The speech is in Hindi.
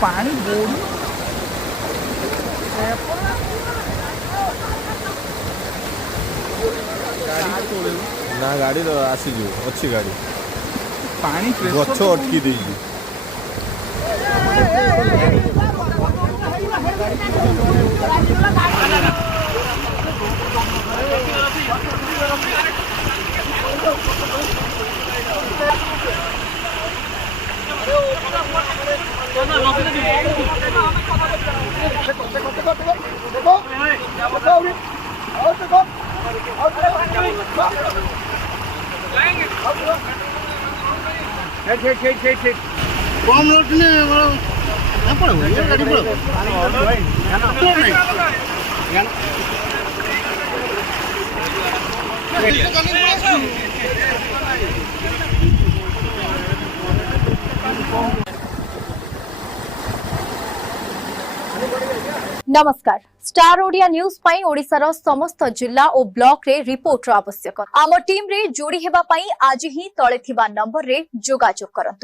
पानी बोड़ी ना गाड़ी आसीज अच्छी गाड़ी पानी गछ अटकी दे कम लोट ने गाड़ी नमस्कार स्टार ओडिया न्यूज पाई ओडिशार समस्त जिला और ब्लॉक रे रिपोर्टर आवश्यक आम टीम रे जोड़ी हेबा पाई आज ही तळे थिबा नंबर रे जोगाजोग करंतु।